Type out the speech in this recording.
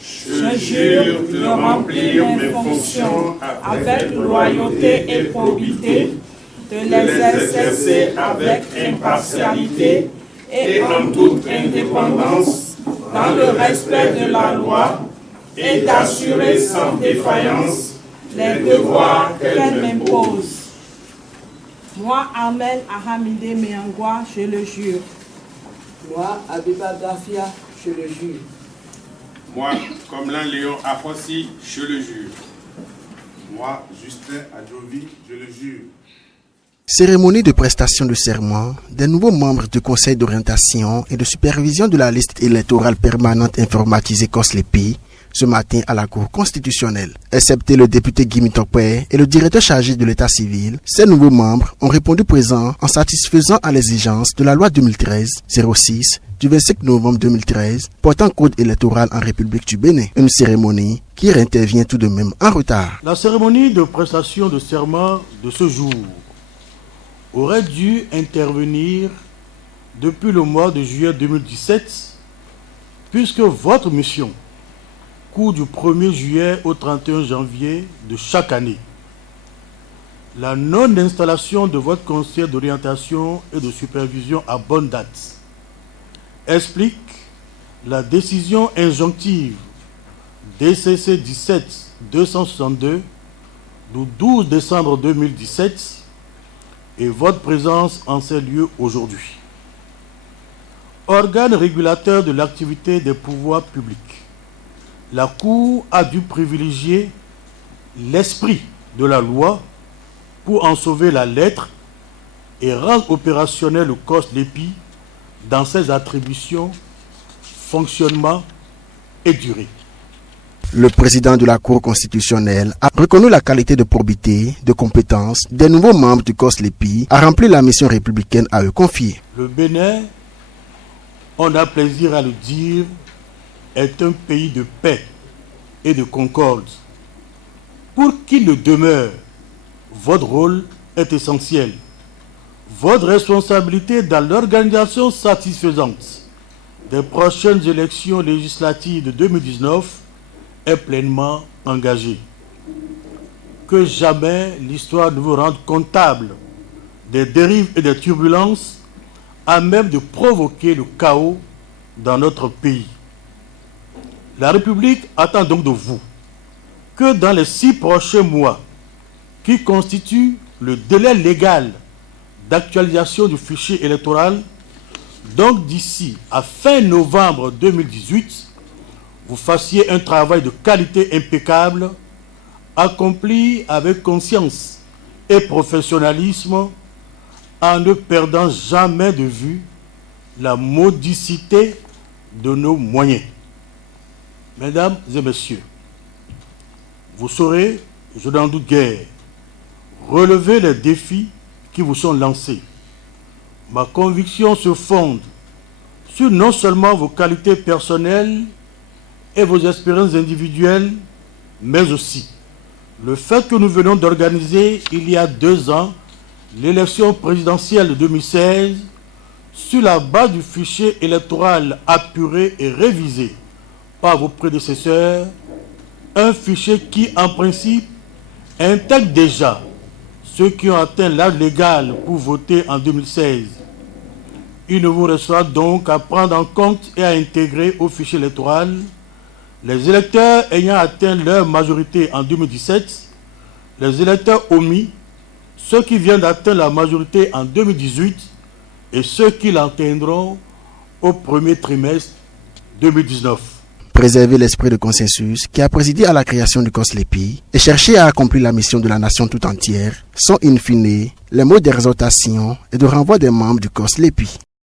Je jure de remplir mes fonctions avec loyauté et probité, de les exercer avec impartialité et en toute indépendance, dans le respect de la loi, et d'assurer sans défaillance les devoirs qu'elle m'impose. Moi, Armel Ahamide Meangwa, je le jure. Moi, Abiba Gafia, je le jure. Moi, Komlan Léon Afossi, je le jure. Moi, Justin Adjovi, je le jure. Cérémonie de prestation de serment des nouveaux membres du Conseil d'orientation et de supervision de la liste électorale permanente informatisée COSLEPI ce matin à la Cour constitutionnelle. Excepté le député Guy Mitokpe et le directeur chargé de l'état civil, ces nouveaux membres ont répondu présents en satisfaisant à l'exigence de la loi 2013-06 du 25 novembre 2013 portant code électoral en République du Bénin. Une cérémonie qui intervient tout de même en retard. La cérémonie de prestation de serment de ce jour aurait dû intervenir depuis le mois de juillet 2017 puisque votre mission court du 1er juillet au 31 janvier de chaque année. La non-installation de votre conseil d'orientation et de supervision à bonne date explique la décision injonctive DCC 17-262 du 12 décembre 2017 et votre présence en ces lieux aujourd'hui. Organe régulateur de l'activité des pouvoirs publics, la Cour a dû privilégier l'esprit de la loi pour en sauver la lettre et rendre opérationnel le COSLEPI dans ses attributions, fonctionnement et durée. Le président de la Cour constitutionnelle a reconnu la qualité de probité, de compétence des nouveaux membres du COSLEPI à remplir la mission républicaine à eux confiée. Le Bénin, on a plaisir à le dire, est un pays de paix et de concorde. Pour qu'il le demeure, votre rôle est essentiel. Votre responsabilité dans l'organisation satisfaisante des prochaines élections législatives de 2019 est pleinement engagée. Que jamais l'histoire ne vous rende comptable des dérives et des turbulences à même de provoquer le chaos dans notre pays. La République attend donc de vous que dans les 6 prochains mois, qui constituent le délai légal d'actualisation du fichier électoral, donc d'ici à fin novembre 2018, vous fassiez un travail de qualité impeccable, accompli avec conscience et professionnalisme, en ne perdant jamais de vue la modicité de nos moyens. Mesdames et messieurs, vous saurez, je n'en doute guère, relever les défis qui vous sont lancés. Ma conviction se fonde sur non seulement vos qualités personnelles et vos expériences individuelles, mais aussi le fait que nous venons d'organiser il y a 2 ans l'élection présidentielle de 2016 sur la base du fichier électoral apuré et révisé par vos prédécesseurs, un fichier qui, en principe, intègre déjà ceux qui ont atteint l'âge légal pour voter en 2016. Il ne vous restera donc à prendre en compte et à intégrer au fichier électoral les électeurs ayant atteint leur majorité en 2017, les électeurs omis, ceux qui viennent d'atteindre la majorité en 2018 et ceux qui l'atteindront au premier trimestre 2019. Préserver l'esprit de consensus qui a présidé à la création du COSLEPI et chercher à accomplir la mission de la nation tout entière sont in fine les mots d'exhortation et de renvoi des membres du COSLEPI.